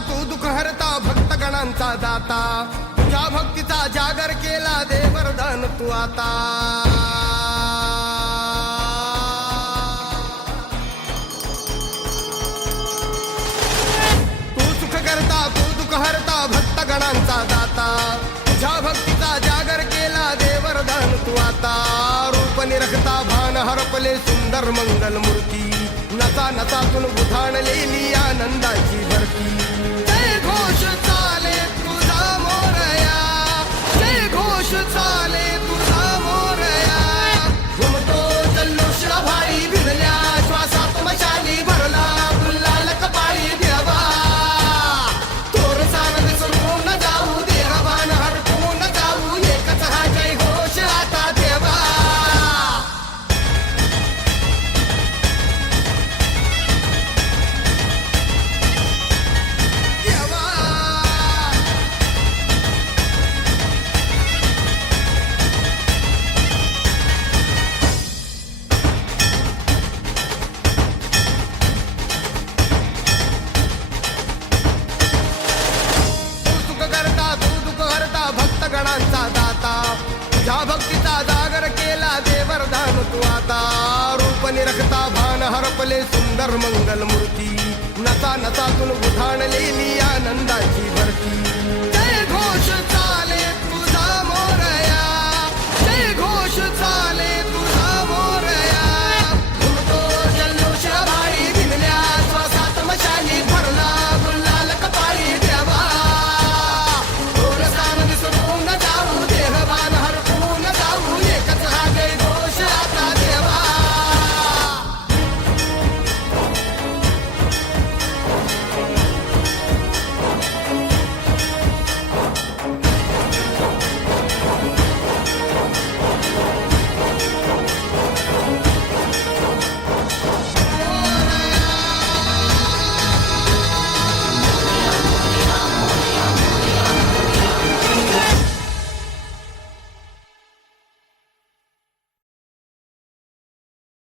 तू दुःख हरता भक्त गणांचा दाता. तुझ्या भक्तीचा जागर केला देवरदान तू आता. तू सुख करता तू दुःख हरता भक्त गणांचा दाता. तुझ्या भक्तीचा जागर केला देवरदान तू आता. रूप निरखता भान हरपले सुंदर मंगल मूर्ती नचा नचातून उधाणलेली आनंदाची भरती. भक्त दाता. तुझ्या भक्तीचा जागर केला देवरदान तू आता रूप निरखता भान हरपले सुंदर मंगल मूर्ती नता नतातून उधाणलेली